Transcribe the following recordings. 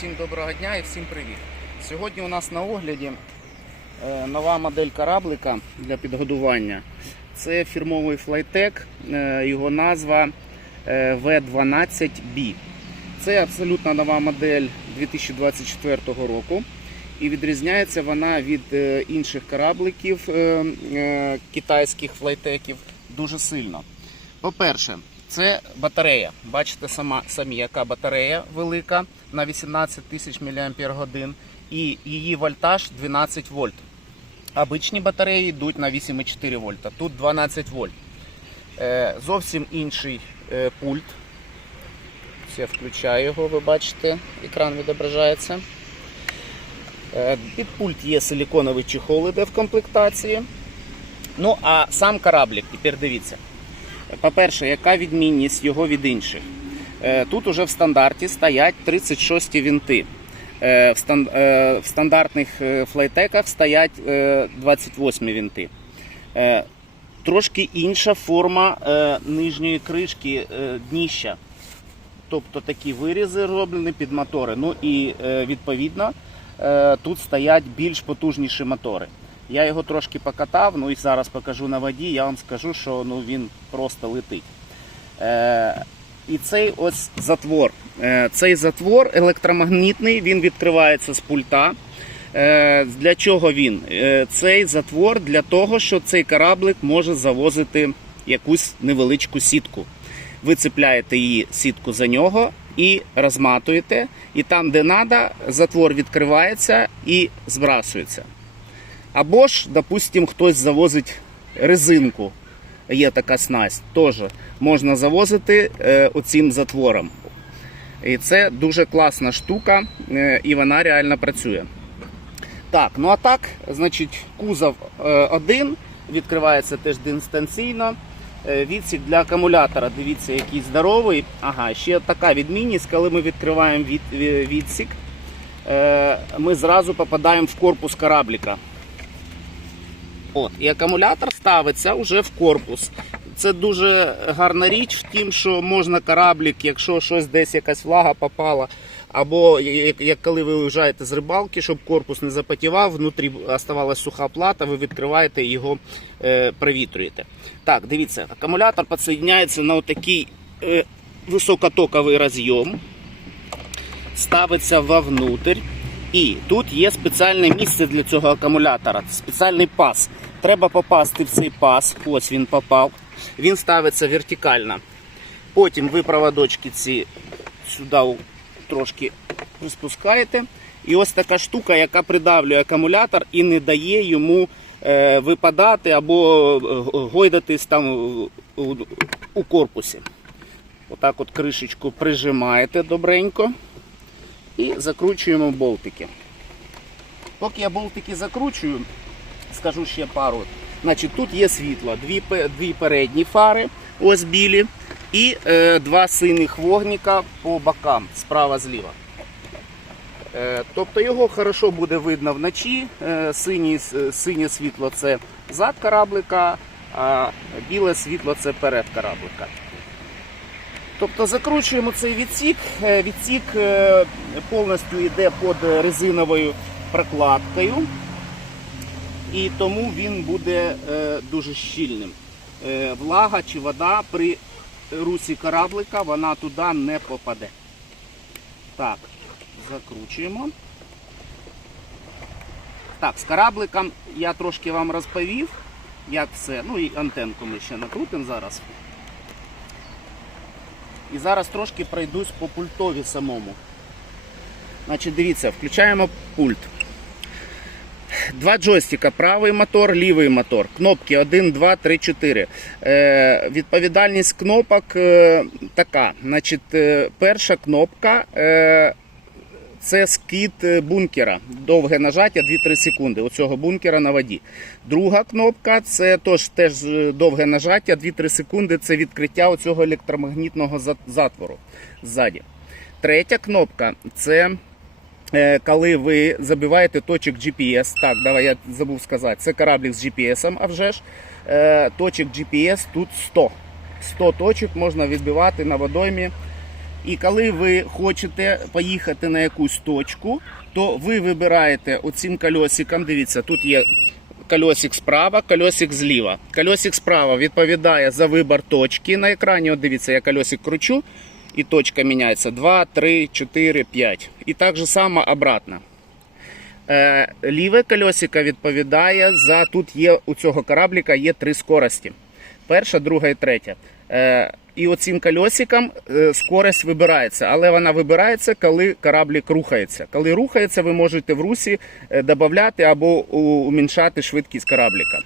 Всім доброго дня і всім привіт. Сьогодні у нас на огляді е, нова модель кораблика для підгодування. Це фірмовий Flytech, е, його назва е, V12B. Це абсолютно нова модель 2024 року. І відрізняється вона від е, інших корабликів е, е, китайських флайтеків дуже сильно. По-перше, це батарея. Бачите сама, самі, яка батарея велика на 18 тисяч мАч і її вольтаж 12 вольт. Обичні батареї йдуть на 8,4 вольта. Тут 12 вольт. Е, зовсім інший е, пульт. Я включаю його, ви бачите, екран відображається. Е, Під пульт є силіконовий чехол, іде в комплектації. Ну, а сам кораблик, тепер дивіться. По-перше, яка відмінність його від інших? Е, Тут уже в стандарті стоять 36 вінти. Е, е, в стандартних флайтеках стоять е, 28 вінти. Трошки інша форма нижньої кришки дніща. Тобто такі вирізи роблені під мотори. Ну і відповідно тут стоять більш потужніші мотори. Я його трошки покатав, ну і зараз покажу на воді. Я вам скажу, що ну, він просто летить. І цей ось затвор. Е, цей затвор електромагнітний, він відкривається з пульта. Е, Для чого він? Е, Цей затвор для того, що цей кораблик може завозити якусь невеличку сітку. Ви цепляєте її сітку за нього і розматуєте. І там, де треба, затвор відкривається і збрасується. Або ж, допустим, хтось завозить резинку. Є така снасть, теж можна завозити е, оцим затвором. І це дуже класна штука, е, і вона реально працює. Так, ну а так, значить, кузов е, один, відкривається теж дистанційно. Відсік для акумулятора, дивіться, який здоровий. Ага, ще така відмінність, коли ми відкриваємо від, ві- відсік, ми зразу попадаємо в корпус корабліка. От, і акумулятор ставиться вже в корпус. Це дуже гарна річ в тім, що можна кораблік, якщо щось десь якась влага попала, або як, коли ви виїжджаєте з рибалки, щоб корпус не запотівав, внутрі оставалась суха плата, ви відкриваєте і його е, провітрюєте. Так, дивіться, акумулятор підсоединяється на отакий е, високотоковий розйом, ставиться вовнутрь. І тут є спеціальне місце для цього акумулятора, спеціальний пас. Треба попасти в цей пас. Ось він попав. Він ставиться вертикально. Потім ви проводочки ці сюди трошки приспускаєте. І ось така штука, яка придавлює акумулятор і не дає йому е, випадати або е, гойдатись там у, корпусі. Отак от кришечку прижимаєте добренько і закручуємо болтики. Поки я болтики закручую, скажу ще пару. Значить, тут є світло, дві, дві передні фари, ось білі, і е, два синих вогніка по бокам, справа зліва. Е, тобто його хорошо буде видно вночі. Е, синій, с- синє світло це зад кораблика, а біле світло це перед кораблика. Тобто закручуємо цей відсік. Е, Відсік е, повністю йде під резиновою прокладкою, і тому він буде е, дуже щільним. Влага чи вода при русі кораблика вона туди не попаде. Так, закручуємо. Так, з корабликом я трошки вам розповів, як все. Ну і антенку ми ще накрутимо зараз. І зараз трошки пройдусь по пультові самому. Значить, дивіться, включаємо пульт. Два джойстика, правий мотор, лівий мотор. Кнопки 1, 2, 3, 4. Е, відповідальність кнопок е, така. Значить, е, перша кнопка е, це скид е, бункера. Довге нажаття 2-3 секунди. Оцього бункера на воді. Друга кнопка це теж, теж е, довге нажаття 2-3 секунди. Це відкриття оцього електромагнітного затвору ззаді. Третя кнопка це е, коли ви забиваєте точок GPS. Так, давай я забув сказати. Це кораблік з GPS, а вже ж. Точок GPS тут 100. 100 точок можна відбивати на водоймі І коли ви хочете поїхати на якусь точку, то ви вибираєте оцим кольосиком. Дивіться, тут є кольосик справа, кольосик зліва. Кольосик справа відповідає за вибір точки. На екрані, от дивіться, я кольосик кручу, і точка міняється 2, 3, 4, 5. І так же само обратно. Е, ліве кольосико відповідає за тут є у цього корабліка є три скорості: перша, друга і третя. І оцим кольосиком е, скорость вибирається, але вона вибирається, коли кораблік рухається. Коли рухається, ви можете в русі е, додати або уміншати швидкість корабліка.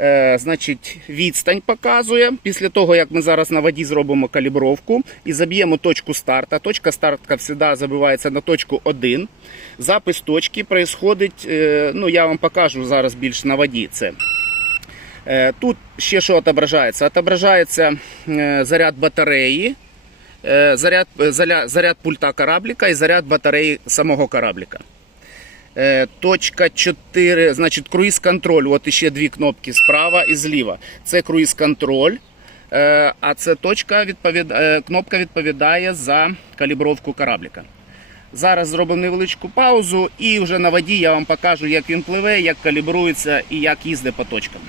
Е, значить, відстань показує. Після того, як ми зараз на воді зробимо калібровку і заб'ємо точку старта. Точка старта завжди забивається на точку 1. Запис точки происходить, ну я вам покажу зараз більш на воді це. Е, Тут ще що відображається? Відображається е, заряд батареї, е, заряд, заряд пульта корабліка і заряд батареї самого корабліка. Точка 4, значить, круїз-контроль. От ще дві кнопки справа і зліва. Це круїз-контроль. А це точка відповід... е, кнопка відповідає за калібровку корабліка. Зараз зробимо невеличку паузу і вже на воді я вам покажу, як він пливе, як калібрується і як їздить по точкам.